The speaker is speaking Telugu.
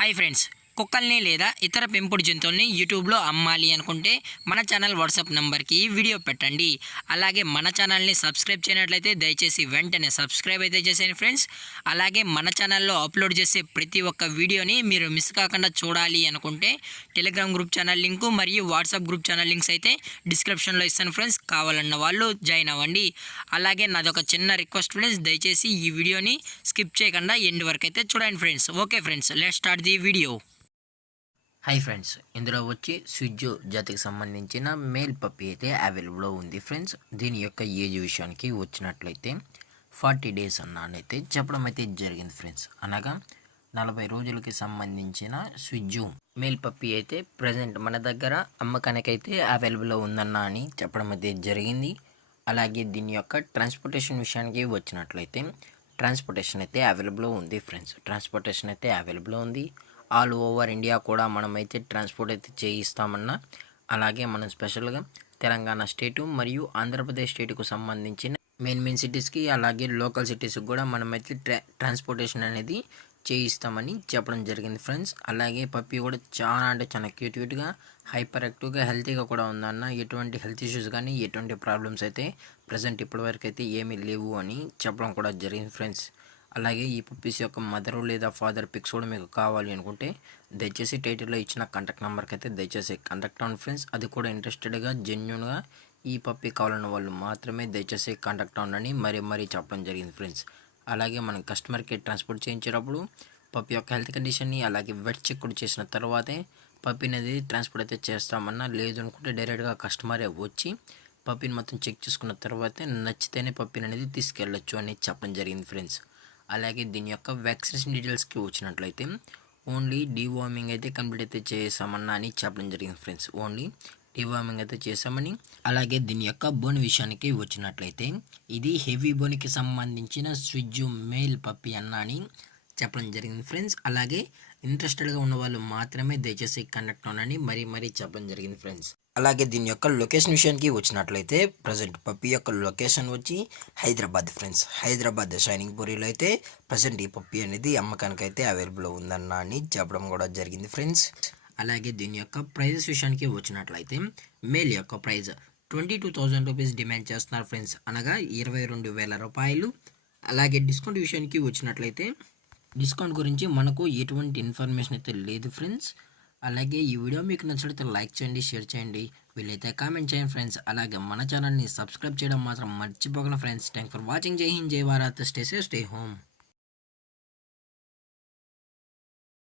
హాయ్ ఫ్రెండ్స్, కుక్కల్ని లేదా ఇతర పెంపుడు జంతువుల్ని యూట్యూబ్లో అమ్మాలి అనుకుంటే మన ఛానల్ వాట్సాప్ నెంబర్కి వీడియో పెట్టండి. అలాగే మన ఛానల్ని సబ్స్క్రైబ్ చేయనట్లయితే దయచేసి వెంటనే సబ్స్క్రైబ్ అయితే చేసేయండి ఫ్రెండ్స్. అలాగే మన ఛానల్లో అప్లోడ్ చేసే ప్రతి ఒక్క వీడియోని మీరు మిస్ కాకుండా చూడాలి అనుకుంటే టెలిగ్రామ్ గ్రూప్ ఛానల్ లింకు మరియు వాట్సాప్ గ్రూప్ ఛానల్ లింక్స్ అయితే డిస్క్రిప్షన్లో ఇస్తాను ఫ్రెండ్స్. కావాలన్న వాళ్ళు జాయిన్ అవ్వండి. అలాగే నాదొక చిన్న రిక్వెస్ట్ ఫ్రెండ్స్, దయచేసి ఈ వీడియోని స్కిప్ చేయకుండా ఎండ్ వరకు అయితే చూడండి friends. Okay friends, let's start the video. Hi friends, ఇందులో వచ్చి స్విజ్జు జాతికి సంబంధించిన మేల్ పప్పీ అయితే అవైలబుల్లో ఉంది ఫ్రెండ్స్. దీని యొక్క ఏజ్ విషయానికి వచ్చినట్లయితే 40 డేస్ అన్నానైతే చెప్పడం అయితే జరిగింది ఫ్రెండ్స్. అనగా 40 రోజులకి సంబంధించిన స్విజ్జు మేల్ పప్పీ అయితే ప్రజెంట్ మన దగ్గర అమ్మకానికైతే అవైలబుల్లో ఉందన్న అని చెప్పడం అయితే జరిగింది. అలాగే దీని యొక్క ట్రాన్స్పోర్టేషన్ విషయానికి వచ్చినట్లయితే ట్రాన్స్పోర్టేషన్ అయితే అవైలబుల్లో ఉంది ఫ్రెండ్స్. ట్రాన్స్పోర్టేషన్ అయితే అవైలబుల్లో ఉంది. ఆల్ ఓవర్ ఇండియా కూడా మనమైతే ట్రాన్స్పోర్ట్ అయితే చేయిస్తామన్నా. అలాగే మనం స్పెషల్గా తెలంగాణ స్టేటు మరియు ఆంధ్రప్రదేశ్ స్టేటుకు సంబంధించిన మెయిన్ సిటీస్కి అలాగే లోకల్ సిటీస్కి కూడా మనమైతే ట్రాన్స్పోర్టేషన్ అనేది చేయిస్తామని చెప్పడం జరిగింది ఫ్రెండ్స్. అలాగే పప్పీ కూడా చాలా అంటే చాలా క్యూట్గా హైపర్ యాక్టివ్గా హెల్తీగా కూడా ఉందన్న. ఎటువంటి హెల్త్ ఇష్యూస్ కానీ ఎటువంటి ప్రాబ్లమ్స్ అయితే ప్రజెంట్ ఇప్పటివరకు అయితే ఏమీ లేవు అని చెప్పడం కూడా జరిగింది ఫ్రెండ్స్. అలాగే ఈ పప్పీస్ యొక్క మదర్ లేదా ఫాదర్ పిక్స్ కూడా మీకు కావాలి అనుకుంటే దయచేసి టైటిల్లో ఇచ్చిన కాంటాక్ట్ నెంబర్కి అయితే దయచేసి కాంటాక్ట్ అవ్వండి ఫ్రెండ్స్. అది కూడా ఇంట్రెస్టెడ్గా జెన్యున్గా ఈ పప్పీ కావాలన్న వాళ్ళు మాత్రమే దయచేసి కాంటాక్ట్ అవ్వండి మరీ చెప్పడం జరిగింది ఫ్రెండ్స్. అలాగే మనం కస్టమర్కి ట్రాన్స్పోర్ట్ చేయించేటప్పుడు పప్పీ యొక్క హెల్త్ కండిషన్ని అలాగే వెట్ చెక్ కూడా చేసిన తర్వాతే పప్పీని అనేది ట్రాన్స్పోర్ట్ అయితే చేస్తామన్నా. లేదు అనుకుంటే డైరెక్ట్గా కస్టమరే వచ్చి పప్పీని మొత్తం చెక్ చేసుకున్న తర్వాతే నచ్చితేనే పప్పీని అనేది తీసుకెళ్ళచ్చు అని చెప్పడం జరిగింది ఫ్రెండ్స్. అలాగే దీని యొక్క వ్యాక్సినేషన్ డీటెయిల్స్కి వచ్చినట్లయితే ఓన్లీ డీవార్మింగ్ అయితే కంప్లీట్ అయితే చేసామన్నా అని చెప్పడం జరిగింది ఫ్రెండ్స్. ఓన్లీ డీవార్మింగ్ అయితే చేసామని. అలాగే దీని యొక్క బోన్ విషయానికి వచ్చినట్లయితే ఇది హెవీ బోన్కి సంబంధించిన స్విజ్జు మేల్ పప్పీ అన్న అని చెప్పడం జరిగింది ఫ్రెండ్స్. అలాగే ఇంట్రెస్టెడ్గా ఉన్న వాళ్ళు మాత్రమే దయచేసి కాంటాక్ట్ అవ్వండి మరీ చెప్పడం జరిగింది ఫ్రెండ్స్. అలాగే దీని యొక్క లొకేషన్ విషయానికి వచ్చినట్లయితే ప్రజెంట్ పప్పీ యొక్క లొకేషన్ వచ్చి హైదరాబాద్ ఫ్రెండ్స్. హైదరాబాద్ షైనింగ్ పూరిలో అయితే ప్రజెంట్ ఈ పప్పీ అనేది అమ్మకానికి అయితే అవైలబుల్ ఉందన్న అని చెప్పడం కూడా జరిగింది ఫ్రెండ్స్. అలాగే దీని యొక్క ప్రైజెస్ విషయానికి వచ్చినట్లయితే మేల్ యొక్క ప్రైజ్ 22,000 రూపీస్ డిమాండ్ చేస్తున్నారు ఫ్రెండ్స్, అనగా 22,000 రూపాయలు. అలాగే డిస్కౌంట్ విషయానికి వచ్చినట్లయితే డిస్కౌంట్ గురించి మనకు ఎటువంటి ఇన్ఫర్మేషన్ అయితే లేదు ఫ్రెండ్స్. అలాగే ఈ వీడియో మీకు నచ్చినట్లయితే లైక్ చేయండి, షేర్ చేయండి, వీలైతే కామెంట్ చేయండి ఫ్రెండ్స్. అలాగే మన ఛానల్ని సబ్స్క్రైబ్ చేయడం మాత్రం మర్చిపోకండి ఫ్రెండ్స్. Thank for watching. జై హింద్, జై Bharat, stay safe, stay home.